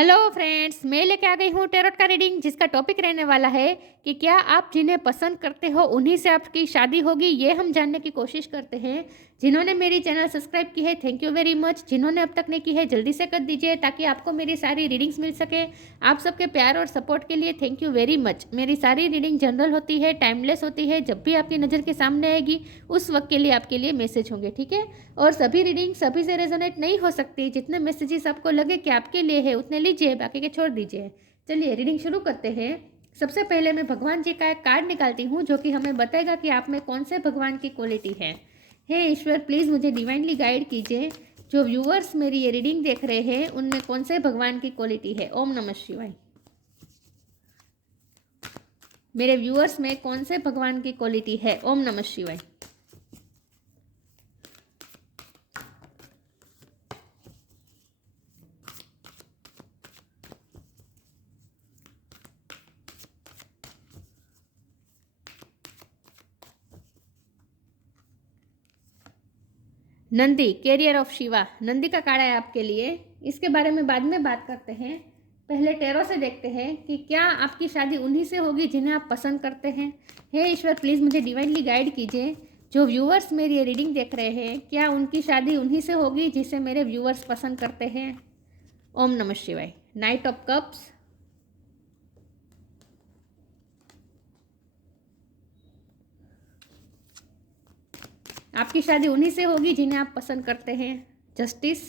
Hello friends, मैं लेके आ गई हूँ टैरोट का रीडिंग जिसका टॉपिक रहने वाला है कि क्या आप जिन्हें पसंद करते हो उन्हीं से आपकी शादी होगी। ये हम जानने की कोशिश करते हैं। जिन्होंने मेरी चैनल सब्सक्राइब की है थैंक यू वेरी मच। जिन्होंने अब तक नहीं की है जल्दी से कर दीजिए ताकि आपको मेरी सारी रीडिंग्स मिल सके। आप सबके प्यार और सपोर्ट के लिए थैंक यू वेरी मच। मेरी सारी रीडिंग जनरल होती है, टाइमलेस होती है। जब भी आपकी नज़र के सामने आएगी उस वक्त के लिए आपके लिए मैसेज होंगे, ठीक है। और सभी रीडिंग सभी से रेजोनेट नहीं हो सकती। जितने मैसेजेस आपको लगे कि आपके लिए है उतने लीजिए, बाकी के छोड़ दीजिए। चलिए रीडिंग शुरू करते हैं। सबसे पहले मैं भगवान जी का एक कार्ड निकालती हूँ जो कि हमें बताएगा कि आप में कौन से भगवान की क्वालिटी है। हे ईश्वर, प्लीज़ मुझे डिवाइनली गाइड कीजिए। जो व्यूअर्स मेरी ये रीडिंग देख रहे हैं उनमें कौन से भगवान की क्वालिटी है। ओम नमः शिवाय। मेरे व्यूअर्स में कौन से भगवान की क्वालिटी है। ओम नमः शिवाय। Nandi, carrier of Shiva. नंदी का कार्ड है आपके लिए। इसके बारे में बाद में बात करते हैं। पहले टैरो से देखते हैं कि क्या आपकी शादी उन्हीं से होगी जिन्हें आप पसंद करते हैं। हे ईश्वर, प्लीज़ मुझे डिवाइनली गाइड कीजिए। जो व्यूअर्स मेरी ये रीडिंग देख रहे हैं क्या उनकी शादी उन्हीं से होगी जिसे मेरे व्यूअर्स पसंद करते हैं। ओम नमः शिवाय। Night of cups. आपकी शादी उन्हीं से होगी जिन्हें आप पसंद करते हैं। जस्टिस।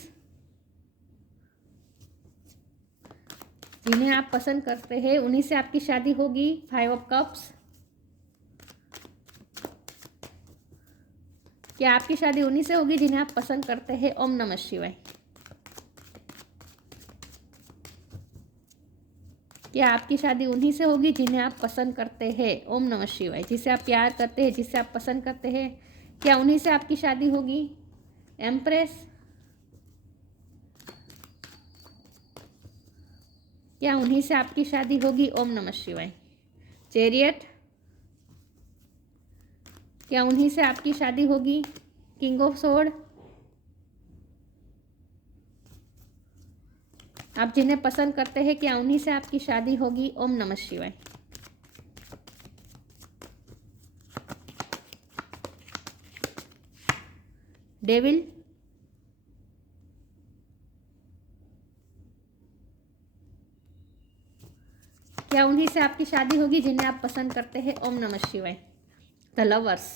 जिन्हें आप पसंद करते हैं उन्हीं से आपकी शादी होगी। 5 ऑफ कप्स। क्या आपकी शादी उन्हीं से होगी जिन्हें आप पसंद करते हैं। ओम नमः शिवाय। क्या आपकी शादी उन्हीं से होगी जिन्हें आप पसंद करते हैं। ओम नमः शिवाय। जिसे आप प्यार करते हैं, जिसे आप पसंद करते हैं, क्या उन्हीं से आपकी शादी होगी। एम्प्रेस। क्या उन्हीं से आपकी शादी होगी। ओम नमः शिवाय। चैरियट। क्या उन्हीं से आपकी शादी होगी। King of sword. आप जिन्हें पसंद करते हैं क्या उन्हीं से आपकी शादी होगी। ओम नमः शिवाय। डेविल। क्या उन्हीं से आपकी शादी होगी जिन्हें आप पसंद करते हैं। ओम नमः शिवाय। The lovers.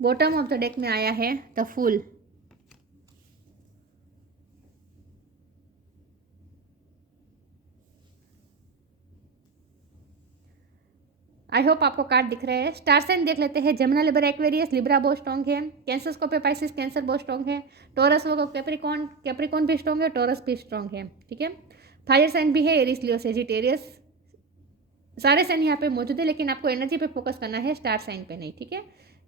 Bottom of the deck में आया है द फूल। आई होप आपको कार्ड दिख रहे हैं। स्टार साइन देख लेते हैं। Jamuna, Libra, Aquarius. लिब्रा बहुत स्ट्रॉन्ग है। Cancer, Scorpio, Pisces. कैंसर बहुत स्ट्रॉन्ग है। टॉरस, वो कैप्रिकॉन। कैप्रिकॉन भी स्ट्रॉन्ग है। टॉरस भी स्ट्रॉन्ग है, ठीक है। फायर साइन भी है। एरिस, लियो, सेजिटेरियस। सारे साइन यहाँ पे मौजूद है लेकिन आपको एनर्जी पे फोकस करना है, स्टार साइन पे नहीं, ठीक है।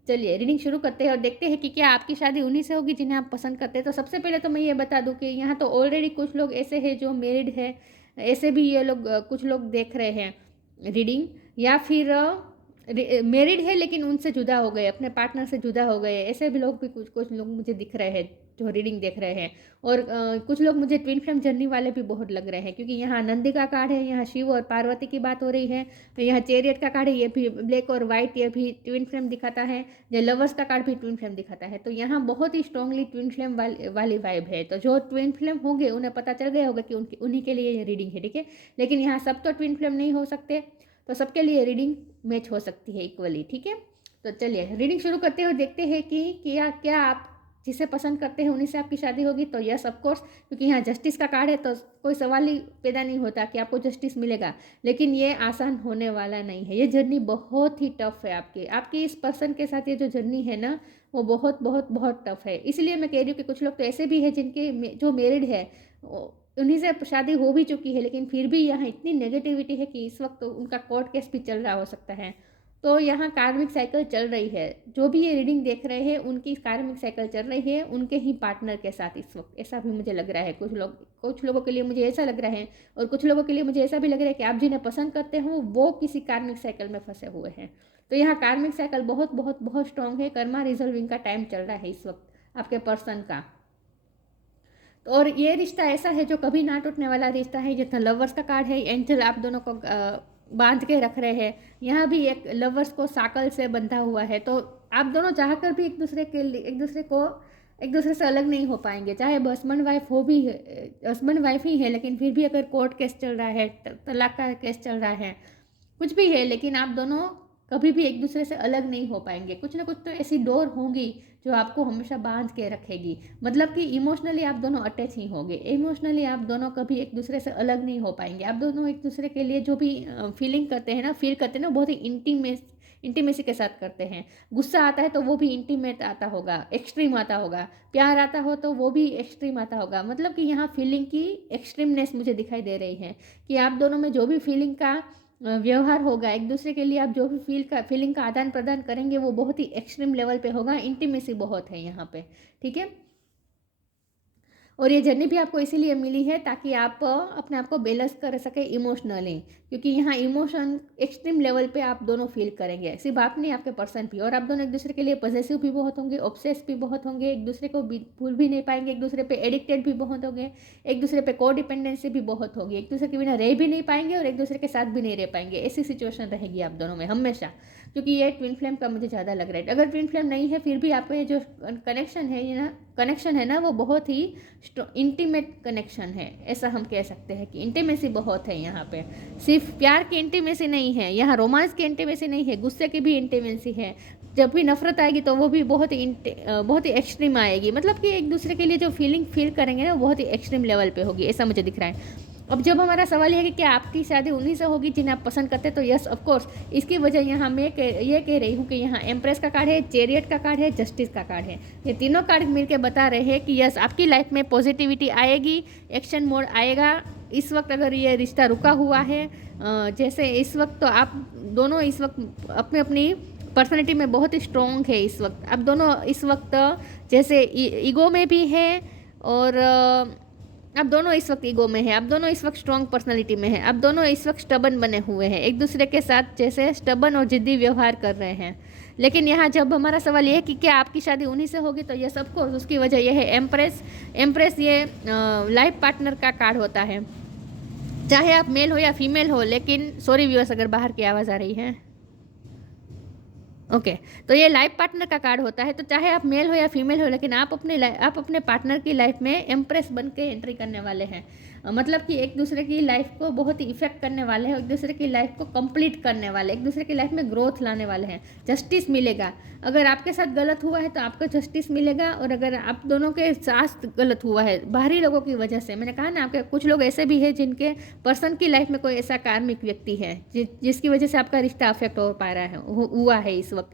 चलिए रीडिंग शुरू करते हैं और देखते हैं कि क्या आपकी शादी उन्हीं से होगी जिन्हें आप पसंद करते हैं। तो सबसे पहले तो मैं ये बता दूं कि यहाँ तो ऑलरेडी कुछ लोग ऐसे हैं जो मैरिड है। ऐसे भी ये लोग कुछ लोग देख रहे हैं रीडिंग, या फिर मैरिड है लेकिन उनसे जुदा हो गए, अपने पार्टनर से जुदा हो गए। ऐसे भी लोग भी कुछ कुछ लोग मुझे दिख रहे हैं जो रीडिंग देख रहे हैं। और कुछ लोग मुझे ट्विन फ्लेम जर्नी वाले भी बहुत लग रहे हैं क्योंकि यहाँ नंदी का कार्ड है, यहाँ शिव और पार्वती की बात हो रही है। यहाँ चैरियट का कार्ड है, ये भी ब्लैक और वाइट, ये भी ट्विन फ्लेम दिखाता है। जो लवर्स का कार्ड भी ट्विन फ्लेम दिखाता है। तो यहाँ बहुत ही स्ट्रांगली ट्विन फ्लेम वाली वाइब है। तो जो ट्विन फ्लेम होंगे उन्हें पता चल गया होगा कि उन्हीं के लिए ये रीडिंग है, ठीक है। लेकिन यहाँ सब तो ट्विन फ्लेम नहीं हो सकते, तो सबके लिए रीडिंग मैच हो सकती है इक्वली, ठीक है। तो चलिए रीडिंग शुरू करते हैं और देखते हैं कि क्या क्या आप जिसे पसंद करते हैं उन्हीं से आपकी शादी होगी। तो यस ऑफ कोर्स, क्योंकि यहाँ जस्टिस का कार्ड है तो कोई सवाल ही पैदा नहीं होता कि आपको जस्टिस मिलेगा। लेकिन ये आसान होने वाला नहीं है। ये जर्नी बहुत ही टफ है। आपकी आपकी इस पर्सन के साथ ये जो जर्नी है ना, वो बहुत बहुत बहुत टफ है। इसलिए मैं कह रही हूँ कि कुछ लोग तो ऐसे भी है जिनके जो मैरिड है उन्हीं से शादी हो भी चुकी है, लेकिन फिर भी यहाँ इतनी नेगेटिविटी है कि इस वक्त तो उनका कोर्ट केस भी चल रहा हो सकता है। तो यहाँ कार्मिक साइकिल चल रही है। जो भी ये रीडिंग देख रहे हैं उनकी कार्मिक साइकिल चल रही है उनके ही पार्टनर के साथ इस वक्त, ऐसा भी मुझे लग रहा है। कुछ लोगों के लिए मुझे ऐसा लग रहा है और कुछ लोगों के लिए मुझे ऐसा भी लग रहा है कि आप जिन्हें पसंद करते हो वो किसी कार्मिक साइकिल में फंसे हुए हैं। तो यहाँ कार्मिक साइकिल बहुत बहुत बहुत स्ट्रांग है। कर्मा रिजॉल्विंग का टाइम चल रहा है इस वक्त आपके पर्सन का। और ये रिश्ता ऐसा है जो कभी ना टूटने वाला रिश्ता है। ये तो लवर्स का कार्ड है, एंजल आप दोनों को बांध के रख रहे हैं। यहाँ भी एक लवर्स को साकल से बंधा हुआ है, तो आप दोनों चाहकर भी एक दूसरे से अलग नहीं हो पाएंगे। चाहे हस्बैंड वाइफ हो भी, हस्बैंड वाइफ ही है, लेकिन फिर भी अगर कोर्ट केस चल रहा है, तलाक का केस चल रहा है, कुछ भी है, लेकिन आप दोनों कभी भी एक दूसरे से अलग नहीं हो पाएंगे। कुछ ना कुछ तो ऐसी डोर होगी जो आपको हमेशा बांध के रखेगी। मतलब कि इमोशनली आप दोनों अटैच ही होंगे, इमोशनली आप दोनों कभी एक दूसरे से अलग नहीं हो पाएंगे। आप दोनों एक दूसरे के लिए जो भी फील करते हैं ना, बहुत ही इंटीमेसी के साथ करते हैं। गुस्सा आता है तो वो भी इंटीमेट आता होगा, एक्सट्रीम आता होगा। प्यार आता हो तो वो भी एक्सट्रीम आता होगा। मतलब कि यहाँ फीलिंग की एक्सट्रीमनेस मुझे दिखाई दे रही है कि आप दोनों में जो भी फीलिंग का व्यवहार होगा, एक दूसरे के लिए आप जो भी फीलिंग का आदान प्रदान करेंगे, वो बहुत ही एक्सट्रीम लेवल पे होगा। इंटीमेसी बहुत है यहाँ पे, ठीक है। और ये जर्नी भी आपको इसीलिए मिली है ताकि आप अपने आप को बैलेंस कर सके इमोशनली, क्योंकि यहाँ इमोशन एक्सट्रीम लेवल पे आप दोनों फील करेंगे। सिर्फ आप नहीं, आपके पर्सन भी। और आप दोनों एक दूसरे के लिए पॉजेसिव भी बहुत होंगे, ऑब्सेस भी बहुत होंगे, एक दूसरे को भूल भी नहीं पाएंगे, एक दूसरे पे एडिक्टेड भी बहुत होंगे, एक दूसरे पे को डिपेंडेंसी भी बहुत होगी, एक दूसरे के बिना रह भी नहीं पाएंगे और एक दूसरे के साथ भी नहीं रह पाएंगे। ऐसी सिचुएशन रहेगी आप दोनों में हमेशा, क्योंकि ये ट्विन फ्लेम का मुझे ज़्यादा लग रहा है। अगर ट्विन फ्लेम नहीं है फिर भी आपको ये जो कनेक्शन है ना वो बहुत ही इंटीमेट कनेक्शन है। ऐसा हम कह सकते हैं कि इंटीमेसी बहुत है यहाँ पे। सिर्फ प्यार की इंटीमेसी नहीं है, यहाँ रोमांस की इंटीमेसी नहीं है, गुस्से की भी इंटीमेसी है। जब भी नफरत आएगी तो वो भी बहुत ही एक्सट्रीम आएगी। मतलब कि एक दूसरे के लिए जो फील करेंगे ना वो बहुत ही एक्सट्रीम लेवल पे होगी, ऐसा मुझे दिख रहा है। अब जब हमारा सवाल है कि क्या आपकी शादी उन्हीं से होगी जिन्हें आप पसंद करते हैं, तो यस ऑफ कोर्स। इसकी वजह यहाँ मैं ये कह रही हूँ कि यहाँ एम्प्रेस का कार्ड है, चैरियट का कार्ड है, जस्टिस का कार्ड है। ये तीनों कार्ड मिलकर बता रहे हैं कि यस आपकी लाइफ में पॉजिटिविटी आएगी, एक्शन मोड आएगा। इस वक्त अगर ये रिश्ता रुका हुआ है, जैसे इस वक्त, तो आप दोनों इस वक्त अपनी अपनी पर्सनैलिटी में बहुत ही स्ट्रॉन्ग है। इस वक्त आप दोनों इस वक्त जैसे ईगो में भी है, और आप दोनों इस वक्त ईगो में है, आप दोनों इस वक्त स्ट्रॉन्ग पर्सनालिटी में है, आप दोनों इस वक्त स्टबन बने हुए हैं, एक दूसरे के साथ जैसे स्टबन और जिद्दी व्यवहार कर रहे हैं। लेकिन यहाँ जब हमारा सवाल ये है कि क्या आपकी शादी उन्हीं से होगी, तो ये सबको उसकी वजह यह है एम्प्रेस ये लाइफ पार्टनर का कार्ड होता है। चाहे आप मेल हो या फीमेल हो, लेकिन सॉरी व्यूअर्स अगर बाहर की आवाज़ आ रही है, ओके तो ये लाइफ पार्टनर का कार्ड होता है। तो चाहे आप मेल हो या फीमेल हो, लेकिन आप अपने पार्टनर की लाइफ में एम्प्रेस बन के एंट्री करने वाले हैं। मतलब कि एक दूसरे की लाइफ को बहुत ही इफेक्ट करने वाले हैं, एक दूसरे की लाइफ को कंप्लीट करने वाले, एक दूसरे की लाइफ में ग्रोथ लाने वाले हैं। जस्टिस मिलेगा। अगर आपके साथ गलत हुआ है तो आपको जस्टिस मिलेगा, और अगर आप दोनों के साथ गलत हुआ है बाहरी लोगों की वजह से, मैंने कहा ना आपके कुछ लोग ऐसे भी हैं जिनके पर्सन की लाइफ में कोई ऐसा कार्मिक व्यक्ति है जिसकी वजह से आपका रिश्ता अफेक्ट हो पा रहा है, हुआ है इस वक्त,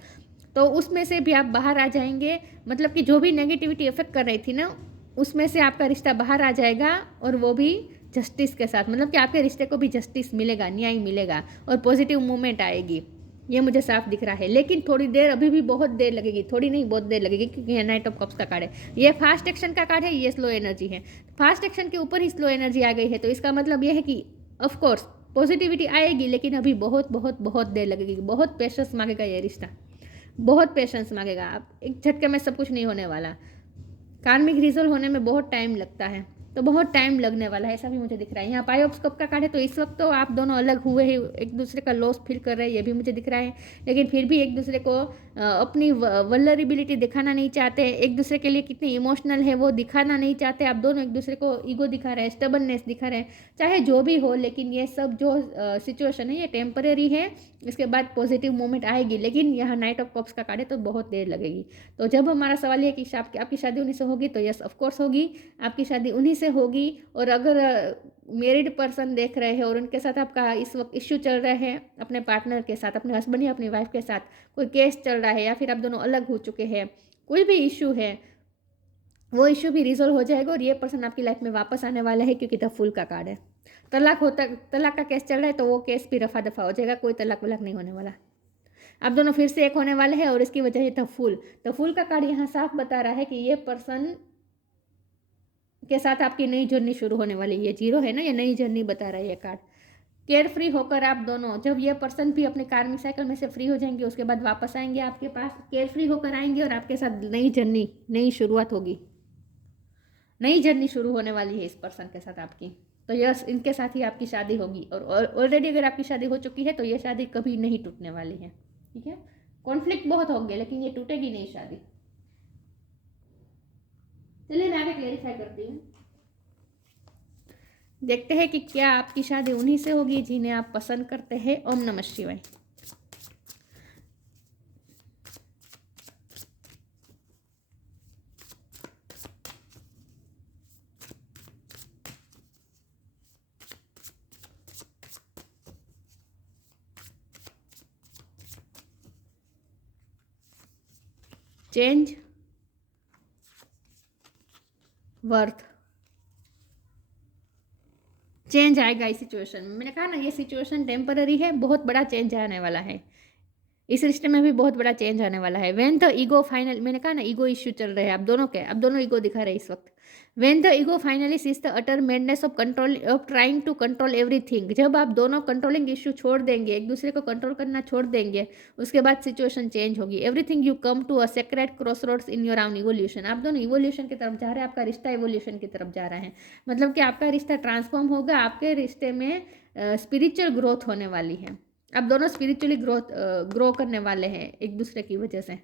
तो उसमें से भी आप बाहर आ जाएंगे। मतलब कि जो भी नेगेटिविटी अफेक्ट कर रही थी ना, उसमें से आपका रिश्ता बाहर आ जाएगा, और वो भी जस्टिस के साथ। मतलब कि आपके रिश्ते को भी जस्टिस मिलेगा, न्याय मिलेगा, और पॉजिटिव मूवमेंट आएगी। ये मुझे साफ दिख रहा है। लेकिन थोड़ी देर, अभी भी बहुत देर लगेगी, थोड़ी नहीं बहुत देर लगेगी, क्योंकि ये नाइट ऑफ कप्स का कार्ड है। ये फास्ट एक्शन का कार्ड है, ये स्लो एनर्जी है। फास्ट एक्शन के ऊपर ही स्लो एनर्जी आ गई है, तो इसका मतलब ये है कि ऑफकोर्स पॉजिटिविटी आएगी, लेकिन अभी बहुत बहुत बहुत देर लगेगी। बहुत पेशेंस मांगेगा ये रिश्ता, बहुत पेशेंस मांगेगा। आप एक झटके में सब कुछ नहीं होने वाला। कार्मिक रिजोल्व होने में बहुत टाइम लगता है, तो बहुत टाइम लगने वाला है, ऐसा भी मुझे दिख रहा है। यहाँ पाई ऑफ कप का कार्ड है, तो इस वक्त तो आप दोनों अलग हुए हैं, एक दूसरे का लॉस फील कर रहे हैं, ये भी मुझे दिख रहा है। लेकिन फिर भी एक दूसरे को अपनी वल्नरेबिलिटी दिखाना नहीं चाहते, एक दूसरे के लिए कितने इमोशनल है वो दिखाना नहीं चाहते। आप दोनों एक दूसरे को ईगो दिखा रहे हैं, स्टबननेस दिखा रहे हैं, चाहे जो भी हो। लेकिन ये सब जो सिचुएशन है ये टेम्परेरी है, इसके बाद पॉजिटिव मोमेंट आएगी। लेकिन यहाँ नाइट ऑफ कप्स का कार्ड है, तो बहुत देर लगेगी। तो जब हमारा सवाल ये कि आपकी शादी उन्हीं से होगी, तो यस ऑफकोर्स होगी, आपकी शादी उन्हीं से होगी। और अगर मैरिड पर्सन देख रहे हैं और उनके साथ आपका इस वक्त इश्यू चल रहा है, अपने पार्टनर के साथ, अपने हस्बैंड या अपनी वाइफ के साथ कोई केस चल रहा है, या फिर आप दोनों अलग हो चुके हैं, कोई भी इश्यू है, वो इश्यू भी रिजोल्व हो जाएगा, और ये पर्सन आपकी लाइफ में वापस आने वाला है, क्योंकि द फूल का कार्ड है। तलाक का केस चल रहा है, तो वो केस भी रफा दफा हो जाएगा, कोई तलाक वलाक नहीं होने वाला। आप दोनों फिर से एक होने वाले हैं, और इसकी वजह है द फूल का कार्ड यहाँ साफ बता रहा है कि ये पर्सन के साथ आपकी नई जर्नी शुरू होने वाली है। ये 0 है ना, ये नई जर्नी बता रहा है ये कार्ड। केयर फ्री होकर आप दोनों, जब ये पर्सन भी अपने कार्मिक साइकिल में से फ्री हो जाएंगे, उसके बाद वापस आएंगे आपके पास, केयर फ्री होकर आएंगे, और आपके साथ नई जर्नी, नई शुरुआत होगी। नई जर्नी शुरू होने वाली है इस पर्सन के साथ आपकी। तो यस, इनके साथ ही आपकी शादी होगी, और ऑलरेडी अगर आपकी शादी हो चुकी है तो ये शादी कभी नहीं टूटने वाली है, ठीक है। कॉन्फ्लिक्ट बहुत होंगे लेकिन ये टूटेगी नहीं शादी। चलिए मैं आगे क्लेरिफाई करती हूँ। देखते हैं कि क्या आपकी शादी उन्हीं से होगी जिन्हें आप पसंद करते हैं। ओम नमः शिवाय। Change, worth. चेंज आएगा इस सिचुएशन में। मैंने कहा ना ये सिचुएशन टेम्पररी है, बहुत बड़ा चेंज आने वाला है इस रिश्ते में भी, बहुत बड़ा चेंज आने वाला है। व्हेन द ईगो फाइनल, मैंने कहा ना ईगो इश्यू चल रहे हैं आप दोनों के, आप दोनों ईगो दिखा रहे हैं इस वक्त। When the ego finally cease the utter madness of control, of trying to control everything, जब आप दोनों कंट्रोलिंग इश्यू छोड़ देंगे, एक दूसरे को कंट्रोल करना छोड़ देंगे, उसके बाद सिचुएशन चेंज होगी। Everything you come to a secret crossroads in your own evolution. आप दोनों इवोल्यूशन की तरफ जा रहे हैं, आपका रिश्ता इवोल्यूशन की तरफ जा रहा है। मतलब कि आपका रिश्ता ट्रांसफॉर्म होगा, आपके रिश्ते में स्पिरिचुअल ग्रोथ होने वाली है। आप दोनों स्पिरिचुअली ग्रो करने वाले हैं एक दूसरे की वजह से।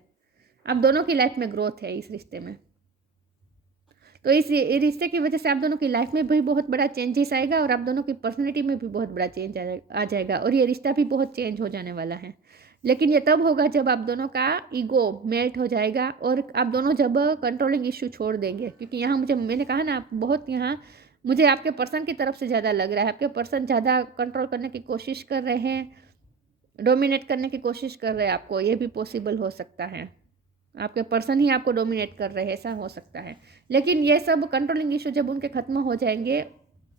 आप दोनों की लाइफ में ग्रोथ है इस रिश्ते में। तो इस रिश्ते की वजह से आप दोनों की लाइफ में भी बहुत बड़ा चेंजेस आएगा, और आप दोनों की पर्सनैलिटी में भी बहुत बड़ा चेंज आ जाएगा, और ये रिश्ता भी बहुत चेंज हो जाने वाला है। लेकिन ये तब होगा जब आप दोनों का ईगो मेल्ट हो जाएगा, और आप दोनों जब कंट्रोलिंग इश्यू छोड़ देंगे। क्योंकि यहाँ मैंने कहा ना, आप बहुत यहाँ मुझे आपके पर्सन की तरफ से ज़्यादा लग रहा है, आपके पर्सन ज़्यादा कंट्रोल करने की कोशिश कर रहे हैं, डोमिनेट करने की कोशिश कर रहे हैं आपको। ये भी पॉसिबल हो सकता है, आपके पर्सन ही आपको डोमिनेट कर रहे हैं, ऐसा हो सकता है। लेकिन ये सब कंट्रोलिंग इशू जब उनके ख़त्म हो जाएंगे,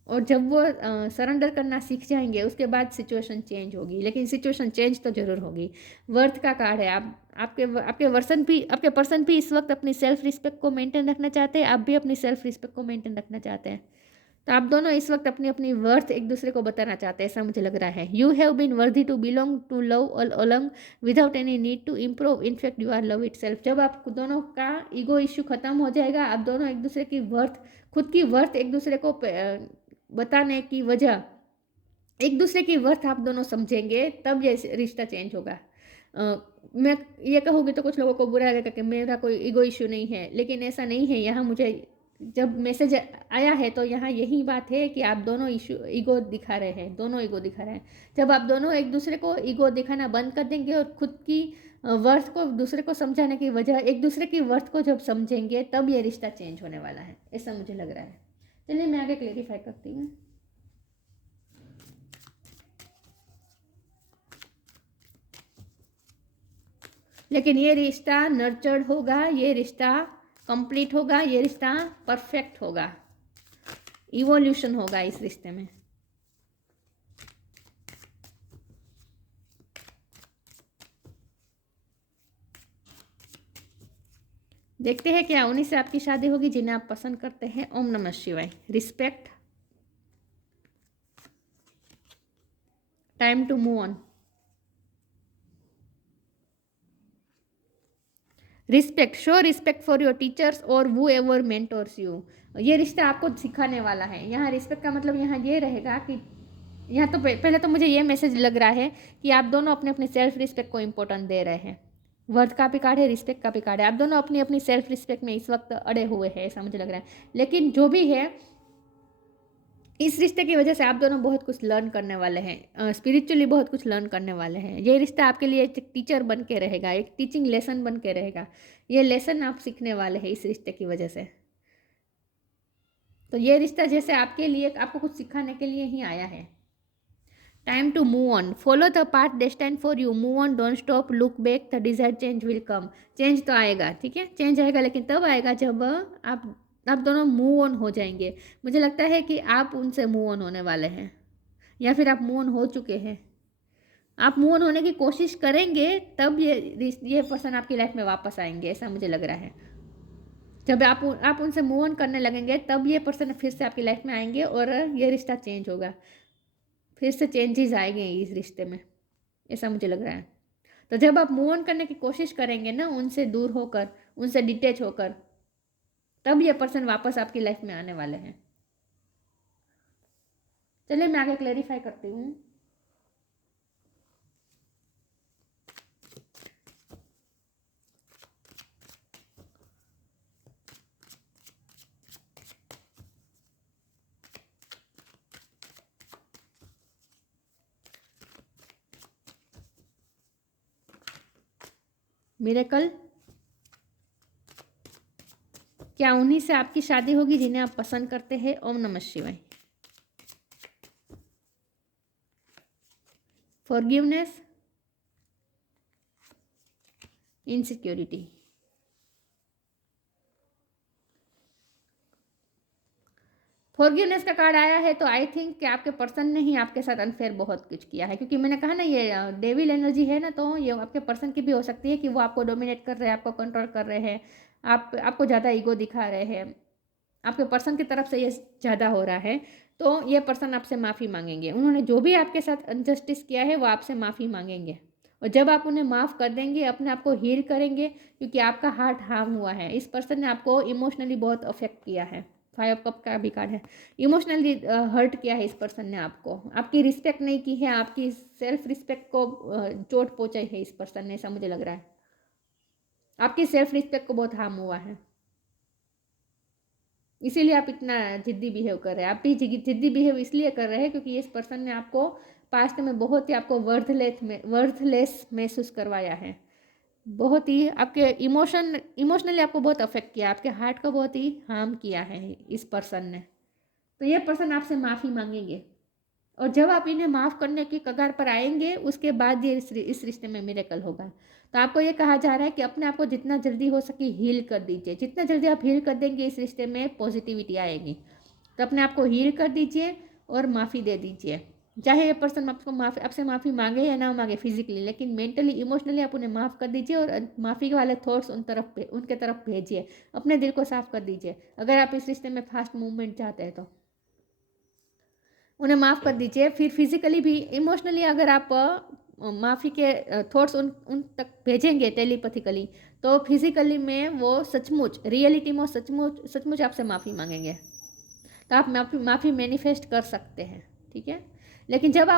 और जब वो सरेंडर करना सीख जाएंगे, उसके बाद सिचुएशन चेंज होगी। लेकिन सिचुएशन चेंज तो जरूर होगी। वर्थ का कार्ड है। आप आपके पर्सन भी इस वक्त अपनी सेल्फ रिस्पेक्ट को मेंटेन रखना चाहते हैं, आप भी अपनी सेल्फ रिस्पेक्ट को मेंटेन रखना चाहते हैं। तो आप दोनों इस वक्त अपनी अपनी वर्थ एक दूसरे को बताना चाहते हैं, ऐसा मुझे लग रहा है। You have been worthy to belong to love all along without any need to improve, in fact you are love itself. जब आप दोनों का ईगो इश्यू खत्म हो जाएगा, आप दोनों एक दूसरे की वर्थ, खुद की वर्थ एक दूसरे को बताने की वजह, एक दूसरे की वर्थ आप दोनों समझेंगे, तब ये रिश्ता चेंज होगा। मैं ये कहूँगी तो कुछ लोगों को बुरा लगेगा कि मेरा कोई ईगो इश्यू नहीं है, लेकिन ऐसा नहीं है। यहाँ मुझे जब मैसेज आया है तो यहाँ यही बात है कि आप दोनों ईगो दिखा रहे हैं, दोनों ईगो दिखा रहे हैं। जब आप दोनों एक दूसरे को ईगो दिखाना बंद कर देंगे और खुद की वर्थ को दूसरे को समझाने की वजह एक दूसरे की वर्थ को जब समझेंगे, तब ये रिश्ता चेंज होने वाला है, ऐसा मुझे लग रहा है। चलिए मैं आगे क्लेरिफाई करती हूँ। लेकिन ये रिश्ता नर्चर्ड होगा, ये रिश्ता कंप्लीट होगा, ये रिश्ता परफेक्ट होगा, इवोल्यूशन होगा इस रिश्ते में। देखते हैं क्या उन्हीं से आपकी शादी होगी जिन्हें आप पसंद करते हैं। ओम नमः शिवाय। Respect, time to move on. Respect, show respect for your teachers और वो एवर मेंटोर्स यू। ये रिश्ता आपको सिखाने वाला है। यहाँ रिस्पेक्ट का मतलब यहाँ ये रहेगा कि यहाँ तो पहले तो मुझे ये मैसेज लग रहा है कि आप दोनों अपने अपने सेल्फ रिस्पेक्ट को इम्पोर्टेंट दे रहे हैं। वर्थ का भी कार्ड है, रिस्पेक्ट का भी कार्ड है। आप दोनों अपनी अपनी सेल्फ रिस्पेक्ट में इस वक्त अड़े हुए हैं, ऐसा मुझे लग रहा है। लेकिन जो भी है, इस रिश्ते की वजह से आप दोनों बहुत कुछ लर्न करने वाले हैं, स्पिरिचुअली बहुत कुछ लर्न करने वाले हैं। ये रिश्ता आपके लिए एक टीचर बन के रहेगा, एक टीचिंग लेसन बन के रहेगा। ये लेसन आप सीखने वाले हैं इस रिश्ते की वजह से। तो ये रिश्ता जैसे आपके लिए, आपको कुछ सिखाने के लिए ही आया है। Time to move on, follow the path destined for you, move on, don't stop, look back, the desired change will come. Change तो आएगा, ठीक है, चेंज आएगा, लेकिन तब आएगा जब आप दोनों मूव ऑन हो जाएंगे। मुझे लगता है कि आप उनसे मूव ऑन होने वाले हैं, या फिर आप मूव ऑन हो चुके हैं। आप मूव ऑन होने की कोशिश करेंगे, तब ये पर्सन आपकी लाइफ में वापस आएंगे, ऐसा मुझे लग रहा है। जब आप उनसे मूव ऑन करने लगेंगे, तब ये पर्सन फिर से आपकी लाइफ में आएंगे, और ये रिश्ता चेंज होगा, फिर से चेंजेस आएंगे इस रिश्ते में, ऐसा मुझे लग रहा है। तो जब आप मूव ऑन करने की कोशिश करेंगे ना, उनसे दूर होकर, उनसे डिटेच होकर, तब ये पर्सन वापस आपकी लाइफ में आने वाले हैं। चलिए मैं आगे क्लेरिफाई करती हूँ। मिरेकल, क्या उन्हीं से आपकी शादी होगी जिन्हें आप पसंद करते हैं? ओम नमः शिवाय। Forgiveness, insecurity. फॉरगिवनेस का कार्ड आया है तो आई थिंक कि आपके पर्सन ने ही आपके साथ अनफेयर बहुत कुछ किया है, क्योंकि मैंने कहा ना ये डेविल एनर्जी है ना, तो ये आपके पर्सन की भी हो सकती है कि वो आपको डोमिनेट कर रहे हैं, आपको कंट्रोल कर रहे हैं, आपको ज़्यादा ईगो दिखा रहे हैं, आपके पर्सन की तरफ से ये ज़्यादा हो रहा है। तो ये पर्सन आपसे माफ़ी मांगेंगे, उन्होंने जो भी आपके साथ अनजस्टिस किया है वो आपसे माफ़ी मांगेंगे, और जब आप उन्हें माफ़ कर देंगे, अपने आप को हील करेंगे, क्योंकि आपका हार्ट हार्म हुआ है, इस पर्सन ने आपको इमोशनली बहुत अफेक्ट किया है। 5 कप का भी कार्ड है, इमोशनली हर्ट किया है इस पर्सन ने आपको, आपकी रिस्पेक्ट नहीं की है, आपकी सेल्फ रिस्पेक्ट को चोट पहुंचाई है इस पर्सन ने, ऐसा मुझे लग रहा है, आपकी सेल्फ रिस्पेक्ट को बहुत हार्म हुआ है, इसीलिए आप इतना जिद्दी बिहेव कर रहे हैं। आप भी जिद्दी बिहेव इसलिए कर रहे हैं क्योंकि इस पर्सन ने आपको पास्ट में बहुत ही आपको वर्थलेस महसूस करवाया है, बहुत ही आपके इमोशनली आपको बहुत अफेक्ट किया, आपके हार्ट को बहुत ही हार्म किया है इस पर्सन ने। तो ये पर्सन आपसे माफ़ी मांगेंगे, और जब आप इन्हें माफ़ करने की कगार पर आएंगे, उसके बाद ये इस रिश्ते में मिरेकल होगा। तो आपको ये कहा जा रहा है कि अपने आप को जितना जल्दी हो सके हील कर दीजिए, जितना जल्दी आप हील कर देंगे इस रिश्ते में पॉजिटिविटी आएगी। तो अपने आप को हील कर दीजिए और माफ़ी दे दीजिए, चाहे ये पर्सन आपको आपसे माफ़ी मांगे या ना मांगे फिजिकली, लेकिन मेंटली इमोशनली आप उन्हें माफ़ कर दीजिए, और माफ़ी वाले थॉट्स उनके तरफ भेजिए, अपने दिल को साफ कर दीजिए। अगर आप इस रिश्ते में फास्ट मूवमेंट चाहते हैं तो उन्हें माफ़ कर दीजिए। फिर फिजिकली भी, इमोशनली अगर आप माफ़ी के थॉट्स उन तक भेजेंगे टेलीपैथिकली, तो फिजिकली में वो सचमुच रियलिटी में सचमुच सचमुच आपसे माफ़ी मांगेंगे, तो आप माफ़ी मैनिफेस्ट कर सकते हैं, ठीक है। लेकिन जब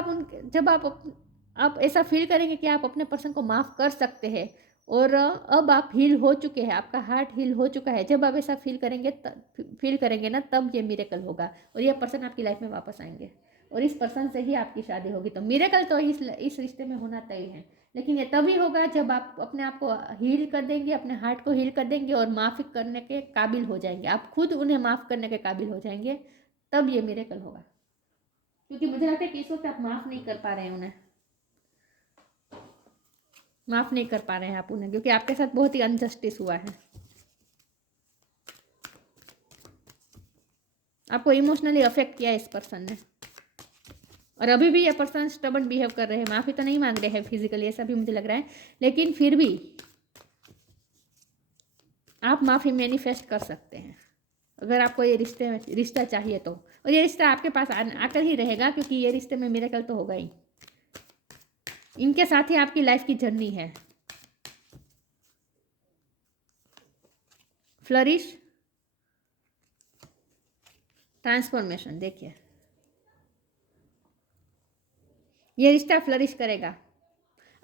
आप ऐसा फील करेंगे कि आप अपने पर्सन को माफ़ कर सकते हैं, और अब आप हील हो चुके हैं, आपका हार्ट हील हो चुका है, जब आप ऐसा फील करेंगे ना, तब ये मिरेकल होगा, और ये पर्सन आपकी लाइफ में वापस आएंगे, और इस पर्सन से ही आपकी शादी होगी। तो मिरेकल तो इस रिश्ते में होना तय है, लेकिन ये तभी होगा जब आप अपने आप को हील कर देंगे, अपने हार्ट को हील कर देंगे, और माफ़ी करने के काबिल हो जाएंगे, आप खुद उन्हें माफ़ करने के काबिल हो जाएंगे, तब ये मिरेकल होगा। क्योंकि मुझे लगता है कि इस वक्त आप माफ़ नहीं कर पा रहे हैं उन्हें, माफ़ नहीं कर पा रहे हैं आप उन्हें, क्योंकि आपके साथ बहुत ही अनजस्टिस हुआ है, आपको इमोशनली अफेक्ट किया है इस पर्सन ने, और अभी भी ये पर्सन स्टबर्न बिहेव कर रहे हैं, माफ़ी तो नहीं मांग रहे हैं फिजिकली, ऐसा भी मुझे लग रहा है, लेकिन फिर भी आप माफ़ी मैनिफेस्ट कर सकते हैं अगर आपको ये रिश्ता चाहिए तो, और ये रिश्ता आपके पास आकर ही रहेगा, क्योंकि ये रिश्ते में मिरेकल तो होगा ही, इनके साथ ही आपकी लाइफ की जर्नी है। फ्लरिश, ट्रांसफॉर्मेशन, देखिए ये रिश्ता फ्लरिश करेगा,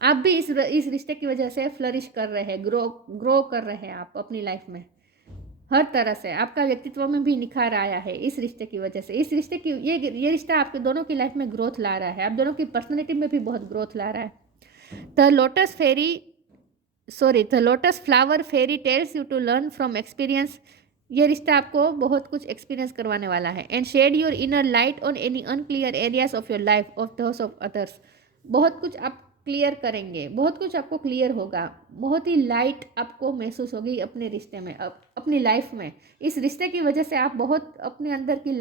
आप भी इस रिश्ते की वजह से फ्लरिश कर रहे हैं, ग्रो कर रहे हैं आप अपनी लाइफ में, हर तरह से आपका व्यक्तित्व में भी निखार आया है इस रिश्ते की वजह से। इस रिश्ते की ये रिश्ता आपके दोनों की लाइफ में ग्रोथ ला रहा है, आप दोनों की पर्सनैलिटी में भी बहुत ग्रोथ ला रहा है। The lotus flower fairy tells you to learn from experience, ये रिश्ता आपको बहुत कुछ एक्सपीरियंस करवाने वाला है। And shed your inner light on any unclear areas of your life of those of others, बहुत कुछ आप क्लियर करेंगे, बहुत कुछ आपको क्लियर होगा, बहुत ही लाइट आपको महसूस होगी अपने रिश्ते में, अपनी लाइफ में। इस रिश्ते की वजह से आप बहुत अपने अंदर की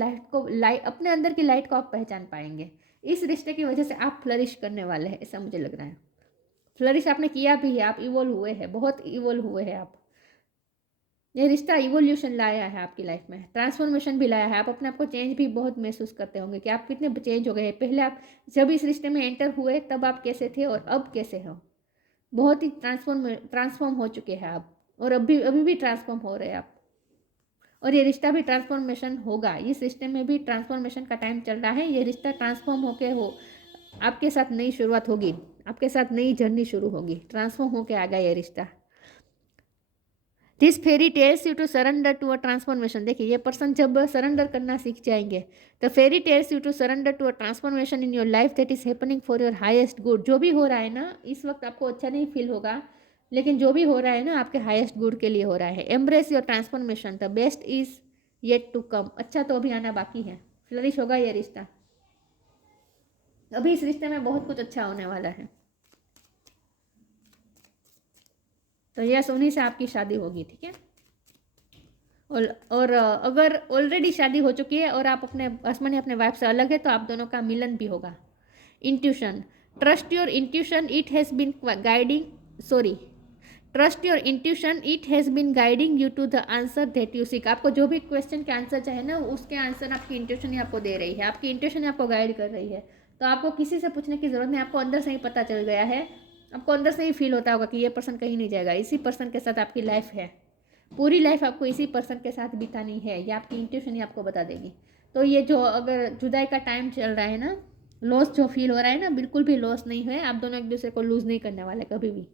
लाइट को आप पहचान पाएंगे। इस रिश्ते की वजह से आप फ्लरिश करने वाले हैं, ऐसा मुझे लग रहा है। फ्लरिश आपने किया भी है, आप इवोल्व हुए हैं, बहुत इवोल्व हुए हैं आप। ये रिश्ता इवोल्यूशन लाया है आपकी लाइफ में, ट्रांसफॉर्मेशन भी लाया है, आप अपने आप को चेंज भी बहुत महसूस करते होंगे कि आप कितने चेंज हो गए हैं। पहले आप जब इस रिश्ते में एंटर हुए तब आप कैसे थे और अब कैसे हो, बहुत ही ट्रांसफॉर्म हो चुके हैं आप, और अभी भी ट्रांसफॉर्म हो रहे हैं आप। और ये रिश्ता भी ट्रांसफॉर्मेशन होगा, इस रिश्ते में भी ट्रांसफॉर्मेशन का टाइम चल रहा है। ये रिश्ता ट्रांसफॉर्म होके हो आपके साथ नई शुरुआत होगी, आपके साथ नई जर्नी शुरू होगी, ट्रांसफॉर्म होके आ गया ये रिश्ता। This fairy tells you to surrender to a transformation. देखिए ये पर्सन जब सरेंडर करना सीख जाएंगे तो fairy tells you to surrender to a transformation in your life that is happening for your highest good. जो भी हो रहा है ना इस वक्त आपको अच्छा नहीं फील होगा, लेकिन जो भी हो रहा है ना आपके हाईएस्ट गुड के लिए हो रहा है। Embrace your transformation, the best is yet to come. अच्छा तो अभी आना बाकी है, फ्लरिश होगा ये रिश्ता। अभी इस रिश्ते में बहुत कुछ अच्छा होने वाला है। तो यस उन्हीं से आपकी शादी होगी, ठीक है। और अगर ऑलरेडी शादी हो चुकी है और आप अपने हस्बैंड या अपने वाइफ से अलग है तो आप दोनों का मिलन भी होगा। Intuition, trust your intuition, it has been guiding, sorry, trust your intuition, it has been guiding you to the answer that you seek. आपको जो भी क्वेश्चन के आंसर चाहे ना उसके आंसर आपकी इंट्यूशन ही आपको दे रही है, आपकी इंट्यूशन ही आपको गाइड कर रही है। तो आपको किसी से पूछने की जरूरत नहीं, आपको अंदर से ही पता चल गया है, आपको अंदर से ही फील होता होगा कि ये पर्सन कहीं नहीं जाएगा, इसी पर्सन के साथ आपकी लाइफ है, पूरी लाइफ आपको इसी पर्सन के साथ बितानी है, ये आपकी इंट्यूशन ही आपको बता देगी। तो ये जो अगर जुदाई का टाइम चल रहा है ना, लॉस जो फील हो रहा है ना, बिल्कुल भी लॉस नहीं है, आप दोनों एक दूसरे को लूज नहीं करने वाले कभी भी।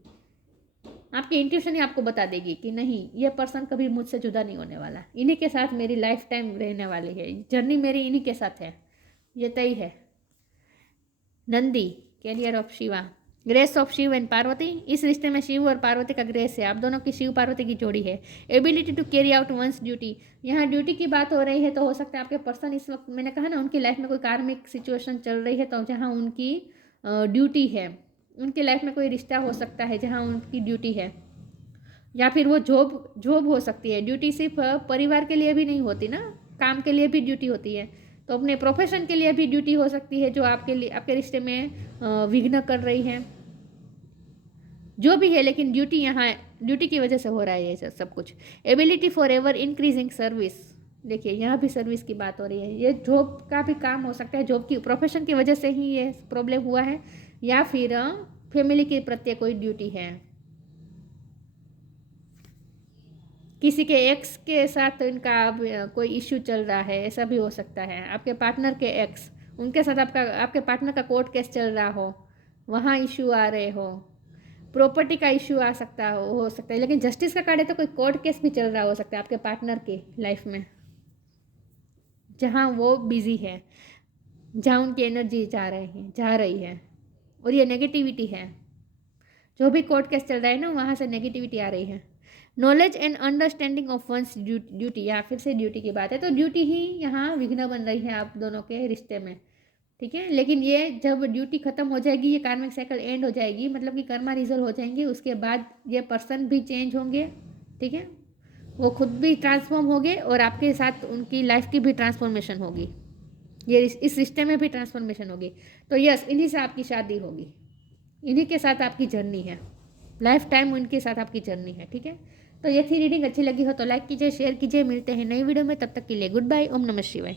आपकी इंट्यूशन ही आपको बता देगी कि नहीं ये पर्सन कभी मुझसे जुदा नहीं होने वाला, इन्हीं के साथ मेरी लाइफ टाइम रहने वाली है, जर्नी मेरी इन्हीं के साथ है, ये तय है। Nandi, carrier of Shiva, grace of Shiv and Parvati. इस रिश्ते में शिव और पार्वती का ग्रेस है, आप दोनों की शिव पार्वती की जोड़ी है। Ability to carry out one's duty, यहाँ ड्यूटी की बात हो रही है तो हो सकता है आपके पर्सन इस वक्त, मैंने कहा ना उनकी लाइफ में कोई कार्मिक सिचुएशन चल रही है, तो जहाँ उनकी ड्यूटी है, उनकी लाइफ में कोई रिश्ता हो सकता है जहाँ उनकी ड्यूटी है, या फिर वो जॉब हो सकती है। ड्यूटी सिर्फ परिवार के लिए भी नहीं होती ना, काम के लिए भी ड्यूटी होती है, तो अपने प्रोफेशन के लिए भी ड्यूटी हो सकती है जो आपके लिए आपके रिश्ते में विघ्न कर रही है, जो भी है, लेकिन ड्यूटी यहाँ ड्यूटी की वजह से हो रहा है ये सब कुछ। Ability for ever increasing service, देखिए यहाँ भी सर्विस की बात हो रही है, ये जॉब का भी काम हो सकता है, जॉब की प्रोफेशन की वजह से ही ये प्रॉब्लम हुआ है, या फिर फैमिली के प्रति कोई ड्यूटी है, किसी के एक्स के साथ इनका कोई इश्यू चल रहा है, ऐसा भी हो सकता है। आपके पार्टनर के एक्स, उनके साथ आपके पार्टनर का कोर्ट केस चल रहा हो, वहाँ इश्यू आ रहे हो, प्रॉपर्टी का इश्यू आ सकता हो सकता है, लेकिन जस्टिस का कार्ड है तो कोई कोर्ट केस भी चल रहा हो सकता है आपके पार्टनर की लाइफ में, जहाँ वो बिजी है, जहाँ उनकी एनर्जी जा रही है, और ये नेगेटिविटी है, जो भी कोर्ट केस चल रहा है ना वहाँ से नेगेटिविटी आ रही है। Knowledge and understanding of once duty, या फिर से ड्यूटी की बात है, तो ड्यूटी ही यहाँ विघ्न बन रही है आप दोनों के रिश्ते में, ठीक है। लेकिन ये जब ड्यूटी खत्म हो जाएगी, ये कार्मिक साइकिल एंड हो जाएगी, मतलब कि कर्मा रिजल्ट हो जाएंगे, उसके बाद ये पर्सन भी चेंज होंगे, ठीक है, वो खुद भी ट्रांसफॉर्म होंगे और आपके साथ उनकी लाइफ की भी ट्रांसफॉर्मेशन होगी, ये इस रिश्ते में भी ट्रांसफॉर्मेशन होगी। तो यस इन्हीं से आपकी शादी होगी, इन्हीं के साथ आपकी जर्नी है, लाइफ टाइम उनके साथ आपकी जर्नी है, ठीक है। तो ये थी रीडिंग, अच्छी लगी हो तो लाइक कीजिए, शेयर कीजिए, मिलते हैं नई वीडियो में, तब तक के लिए गुड बाय, ओम नमः शिवाय।